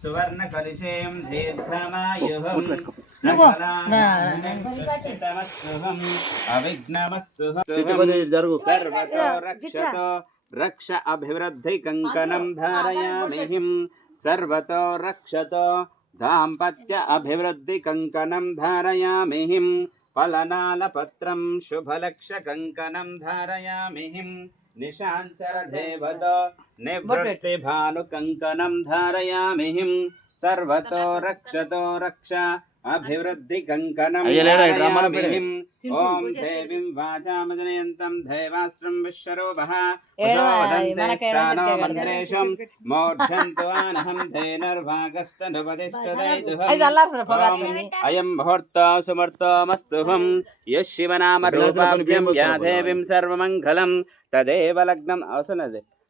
सुवर्णकलिशेम दीर्घमायुहं सकलानां अविघ्नमस्तुहं सर्वतो रक्षतो रक्ष अभिवृद्धि कंकनम धारयामिहिं सर्वतो रक्षतो दाम्पत्य अभिवृद्धि कंकणं धारयामिहिं फलनालपत्रं शुभलक्ष कंकनम धारयामिहिं निशाञ्चरधेवत निवृत्ति भानुकङ्कनं धारयामिहिं सर्वतो रक्षतो रक्षा। అభివృద్ధి కంకణం ఓం దేవీం వాచామజనయంతం దేవాశ్రం విశ్వరూపః. మంత్రేషం మూర్ఛन्तు అనహం ఓం అయం ముహూర్త సుమర్తమస్తుహం యశ్ శివనామ రూపాభ్యం యా దేవీం సర్వమంగళం. తదేవ లగ్నం. అవసరది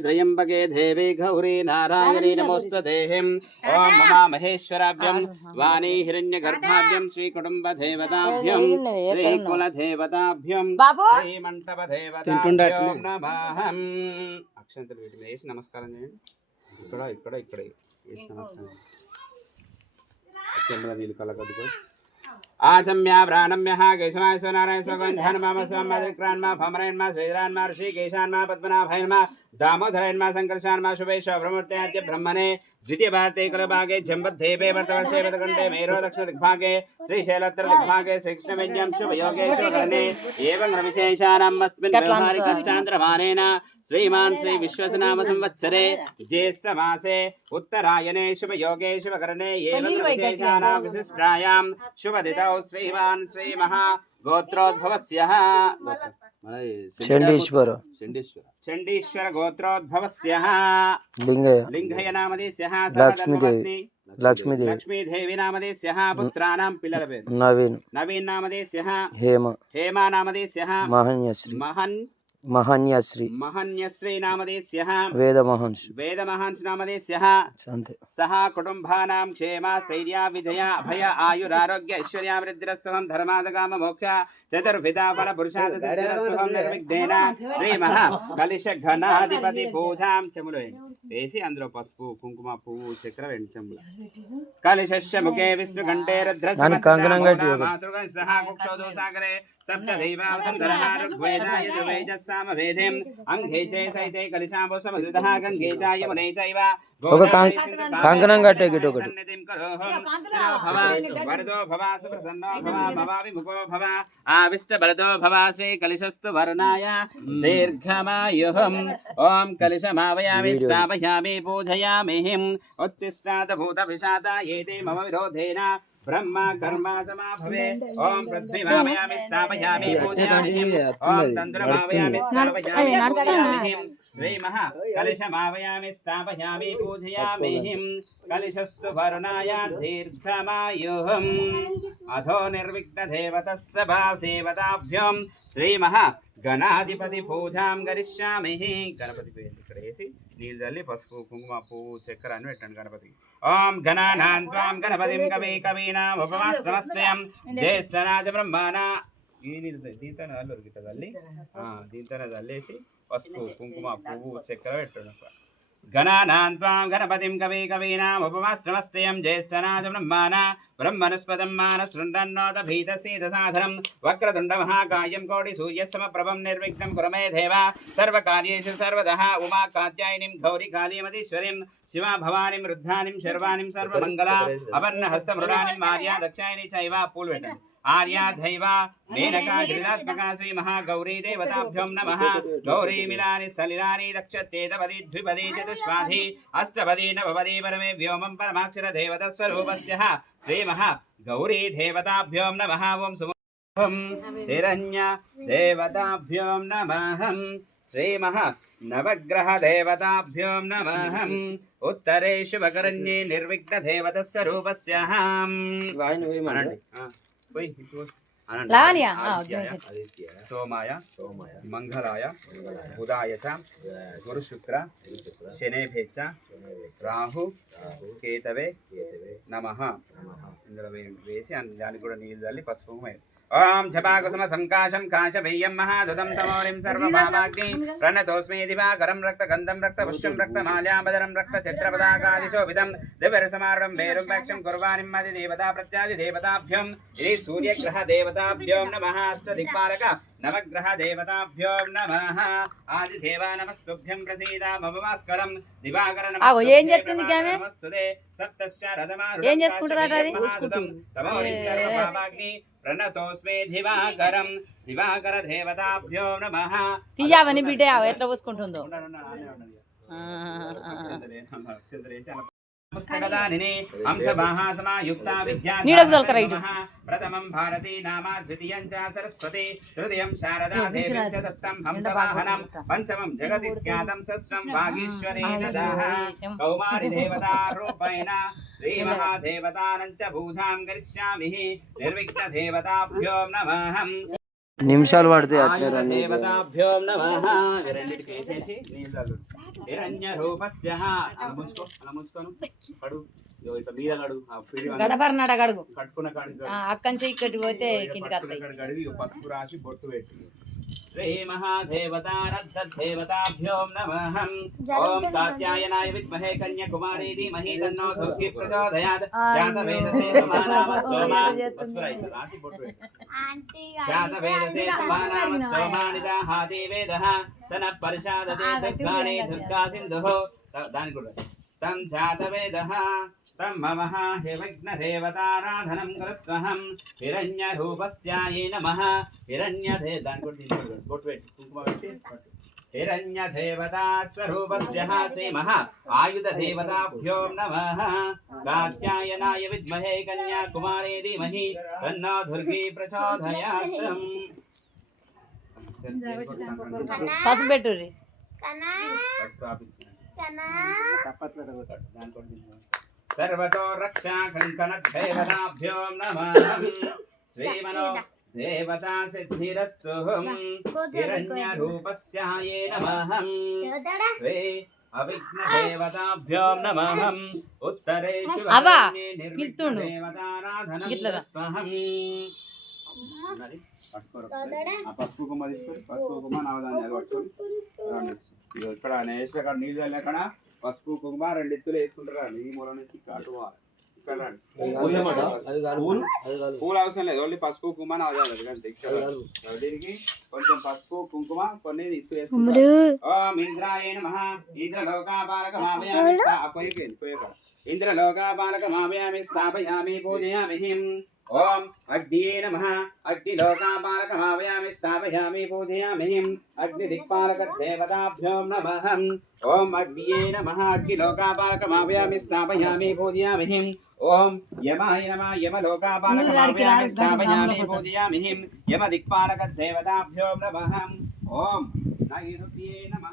త్రయంబకే దేవి గౌరీ నారాయణీ నమోస్తు దేహిం ఓం మమా మహేశ్వరాభ్యం వాణీ హిరణ్యగర్భాభ్యం శ్రీకుటుంబ దేవతాభ్యం ఏడున్నవి, ఎక్కడ ఉన్నావు? శ్రీకుల దేవతాభ్యం బాబు శ్రీమంటప తింటుండే దేవతాభ్యం అట్లనే. నమః అక్షంతలు వీటి మీద వేసి నమస్కారం చేయండి ఇక్కడ ఇక్కడ ఇక్కడ వేసి నమస్కారం అక్షంతల నీళ్ళు కలగదుకో ఆచమ్య आचम्या प्राणम्यः केशवायस्वनारायण स्वगन्धन्मा स्वमा त्रिक्रान्मा भमरैन्मा श्रीधरान्मा ऋषिकेशान्मा पद्मनाभैन्मा दामोदरैन्मा सङ्कर्षान्मा शुभेश ब्रह्मूर्त्याद्य ब्रह्मणे द्वितीयभारते कुलभागे झम्बद्धेपे वर्तवर्षे पदकण्डे मेरो दक्षिणदिग्भागे श्रीशैलत्र दिग्भागे श्रीकृष्णविज्ञां शुभयोगे शुभकरणे एवं रविशेषानाम् अस्मिन् व्यवहारिकचान्द्रमानेन श्रीमान् श्रीविश्वसनाम संवत्सरे ज्येष्ठमासे उत्तरायणे शुभयोगे शुभकरणे एवं रविशेषानां शुभ शुभदिता శుభదితౌ శ్రీమాన్ శ్రీ మహా గోత్రోద్భవస్య. చండీశ్వర. చండీశ్వర. చండీశ్వర గోత్రోద్భవస్య. లింగయ్య లింగయ నామదేస్య లక్ష్మీదేవి. లక్ష్మీదేవి. లక్ష్మీదేవి నామదేస్య పుత్రాణం పిల్లల పేరు నవీన్. నవీన్ నామదేస్య హేమ. హేమా నామదేస్య మహన్యశ్రీ. మహన్ మహన్యశ్రీ. మహన్యశ్రీ వేద మహర్షి వేద మహాన్స్ నామదేస్య అంతే సహ కుటుంబానాం క్షేమ స్థైర్య విజయ అభయ ఆయురారోగ్య ఐశ్వర్యాభివృద్ధిరస్తుహం ధర్మాదగామ మోక్ష చతుర్విధ ఫల పురుషార్థం నిర్విఘ్నేన శ్రీ మహా కలిశ ఘనాధిపతి పూజాం చెములు. వేసి అందులో పసుపు కుంకుమ పువ్వు చక్ర వెండి చెంబుల. కలిశస్య ముఖే విష్ణు కంఠే రుద్ర. మాతృగం సహ కుక్షోదో సాగరే సప్త దైవాం సుందరః ఋగ్వేదాయ యజుర్వేదస్సామ వేదేం అంఘే చే సైతే కలిశాంబో సమసుదః గంగే చ యమునే చైవ ఒక కాం- కంకణం కట్టే గిట్టు ఒకటి. సన్నిధిం కరోహం శిరో భవ వరదో భవ సుప్రసన్నో భవ భవామి ముఖో భవ ఆవిష్ట బలదో భవ శ్రీ కలిశస్తు వర్ణాయ దీర్ఘమాయుహం ఓం కలిశమావయామి స్థాపయామి పూజయామి హిం ఉత్తిష్టాత భూత విషాద ఏతే మమ విరోధేన బ్రహ్మ కర్మ సమాభవే ఓం పృథ్వీమావయామి స్థాపయామి పూజయామి హిం ఓం తంద్రమావయామి స్థాపయామి పూజయామి హిం శ్రీ మహా కలిశమావయామి స్థాపయామి పూజయామి హిం కలిశస్తు వరుణాయ దీర్ఘమాయుహం అధో నిర్విఘ్న దేవతः సభా దేవతాభ్యం శ్రీ మహా గణాధిపతి పూజాం గరిష్యామి గణపతి పేరు ఇక్కడ వేసి నీళ్ళు చల్లి పసుపు కుంకుమ పువ్వు చక్కెర అని పెట్టండి గణపతికి ఓం గణానాం త్వాం గణపతిం కవి కవీనాం ఉపమాశ్రమస్తయం జ్యేష్ఠనాథ బ్రహ్మాణ ఈ నీళ్ళు దీంతో నల్లు గిట్ట తల్లి దీంతో చల్లేసి పసుపు కుంకుమ పువ్వు చక్కెర పెట్టండి గణానాం త్వాం గణపతిం కవి కవీనాం ఉపమాశ్రమస్తయం జ్యేష్ఠనాథ బ్రహ్మాణ బ్రహ్మనుస్పదం మానసృండన్నోత భీతసీదసాధనం వక్రతుండ మహాకాయం కోటి సూర్యసమప్రభం నిర్విఘ్నం కురమే దేవ సర్వకార్యేషు సర్వదః ఉమా కాత్యాయనిం గౌరీ కాళీమతీశ్వరీం శివా భవానిం రుద్రానిం శర్వానిం సర్వమంగళ అపర్ణ హస్తమృడానిం ఆర్యా దక్షాయని చైవ పూలు పెట్టండి आर्याधैवा मेनकाग्रिदात्मका श्री महागौरी देवताभ्यों नमः। गौरी मिलानि सलिलानि दक्षते दवदि द्विपदे चतुष्पाधि अष्टपदे नवपदे परमे व्योमं परमाक्षर गौरी देवताभ्यों नमः। ॐ हिरण्य नवग्रह उत्तरे शुभकरण्ये निर्विघ्नदेवतस्वरूपस्याहं పోయి సోమాయ మంగళాయ బుధాయ చ గురు శుక్ర రాహు కేతవే నమః. ఇందులో వేసి దానికి కూడా నీళ్ళు చల్లి పసుపు ओम जपाकुसुम संकाशम ॐ जपाकुसुमसङ्काशं काशभेयं महादुदं तमौरिं सर्वभावाग्नि प्रणतोऽस्मि दिवाकरं रक्तगन्धं रक्तपुष्टं रक्तमाल्याम्बदरं रक्तचित्रपदाकादिशोभिदं दिव्यरसमारणं मेरुक्षं कुर्वाणिं मदिदेवता प्रत्यादिदेवताभ्यं इति देवताभ्यम नमः अष्ट दिक्पालक नवग्रह देवताभ्यम नमः आदि आदिदेवा नमस्तुभ्यं प्रसीदा मम भास्करं दिवाकर नमस्तुते सप्तशरदमारुणं तमौरिं सर्वभावाग्नि ప్రణతోస్మే దివాకరం దివాకర దేవతాభ్యో నమః తీయవని బిడ్డ ఎట్లా పోసుకుంటుందో? పుస్తకదానిని హంసమాహాసమాయుక్తా విద్యా. ప్రథమం భారతీ నామా ద్వితీయం చ సరస్వతి తృతీయం శారదా దేవి హంసవాహనం పంచమం కౌమారి భూధాం నిర్విఘ్న దేవతాభ్యో నమః. నిమిషాలు పడితే అట్లే ఆయుధ రన్ దేవతాభ్యో నమః. ఈ రెండిటికి వేసేసి నీళ్ళు గడపరనాడ గడుగు. కట్టుకున్న కాడికి కడు. అక్కంచి ఇక్కడికి పోతే కిందికి పసుపు రాసి బొట్టు పెట్టు. श्रीमहादेवतारब्धदेवताभ्यों नमः। ॐ कात्यायनाय विद्महे कन्याकुमारी धीमहि तन्नो दुर्गी प्रचोदयात् जातवेदसे समानाम सोमा जातवेदसे समानाम सोमानिदा हादिवेदः स न परिषादते दुर्गाने दुर्गा सिन्धुः। दानि कुर्वन्ति तं जातवेदः। పరిషాదతే దుర్గాణి దుర్గా సింధుః త- దానికి కూడా తం జాతవేదః తం మమః హివిఘ్నదేవతారాధనం కృత్వహం హిరణ్యరూపస్యాయే నమః హిరణ్యదే దానికి కూడా దీనికి కూడా బొట్టు పెట్టి కుంకుమ పెట్టి పట్టు. ఉత్తరేషు అవ్వా, వదనే నిర్విఘ్న పిలుతుండు. దేవతారాధనం గిట్ల రా. కృత్వహం. ఉన్నది? పట్టుకోరు ఒకసారి. ఆ పసుపు కుమ్మ తీసుకొని పసుపు కుమ్మ నవధాన్యాలు పట్టుకొని రండి. ఇదిగో ఇక్కడ నేసిన అక్కడ నీళ్ళు అక్కడ పసుపు కుంకుమ రెండు ఎత్తులు వేసుకుంటారు. ఈ మూల నుంచి. ఇక్కడ రండి. పూలు? అవసరం లేదు. ఓన్లీ పసుపు కుంకుమ అంతే రండి. దీనికి కొంచెం పసుపు కుంకుమ కొన్ని ఇత్తు వేసుకుంటారు. ఓం ఇంద్రాయ నమః. ఇంద్రలోకాపాలక. ఇంద్రలోకాపాలక స్థాపయామి పూజయామి. ॐ अग्निये नमः। अग्निलोकापालकमावयामि, स्थापयामि पूजयामिम् अग्निदिक्पालकदेवताभ्यो नमः। ॐ अग्निये नमः। अग्निलोकापालकमावयामि, स्थापयामि पूजयामिम् ॐ यमाय नमः। यमलोकापालकमावयामि, स्थापयामि पूजयामिम् यमदिक्पालकदेवताभ्यो नमः। ओम नमः।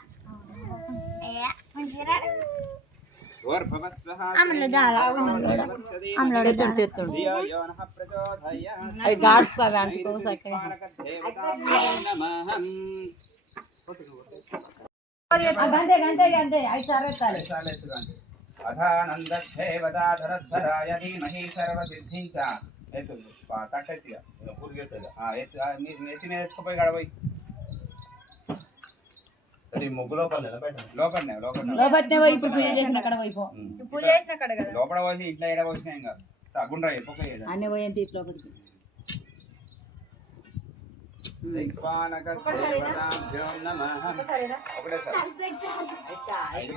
అవి గాడ్స్ అవి అంటుకోసాక గంతే గంతే గంతే అవి సరెత్తాలి అథానందేవతాధరధరాయ ధీమహి సర్వసిద్ధిం చ ఎత్తు కట్టెత్తిగా ఎత్తు మీరు నెత్తి మీద ఎత్తుకుపోయి గడపోయి లోపట్నే పోయి ఇప్పుడు పూజ చేసిన అక్కడ పోయిపో పూజ చేసిన కడ కదా. లోపల పోసి ఇట్లా ఎడ పోసినా ఇంకా అన్నీ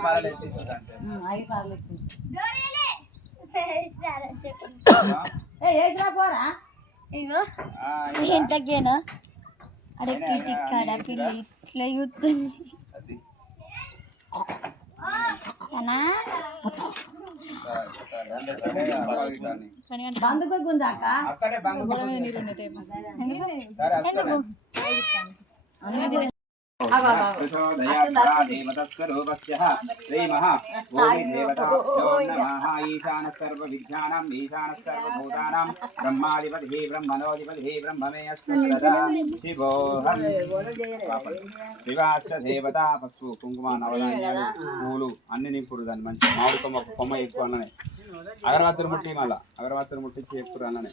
పాలలు ఎత్తిస్తుంది అంతే. ఐదు పార్లు ఎక్కువ ఆ, ఏ వేసిరా పోరా ఇగో ఆ, ఇంకా. ఇంతకేనా అడే కిటి కాడ పిల్లి ఇట్లా చూస్తుంది అది. అనా గుంజాక అక్కడే బంగు సరే వస్తాను ప్రచోదయాత్మదేవతస్వరూపస్య శ్రీమః ఓమి దేవతాభ్యో నమః. ఈశానः సర్వవిద్యానాం ఈశానः సర్వభూతానాం బ్రహ్మాధిపతిः బ్రహ్మణోధిపతిः బ్రహ్మమే అస్తు సదా. శివోహం శివాశ్చ దేవత పసుపు కుంకుమ నవధాన్యాలు పూలు అన్ని నింపుడు దాన్ని మంచి మామిడి కొమ్మ కొమ్మ ఎక్కువ అన్ననే. అగరబత్తులు ముట్టి మళ్ళా. అగరబత్తులు ముట్టించి ఎప్పుడు అన్ననే.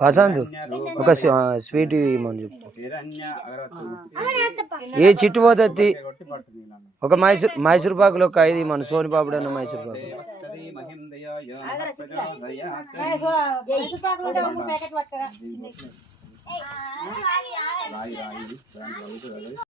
ప్రశాంత్ ఒక స్వీట్ ఇవ్వమని చెప్పు ఏ చిట్టు పోతుంది ఒక మైసూర్ మైసూర్ పాకులో ఒక ఐదు మన సోని పాపడు అన్న మైసూర్ పాకు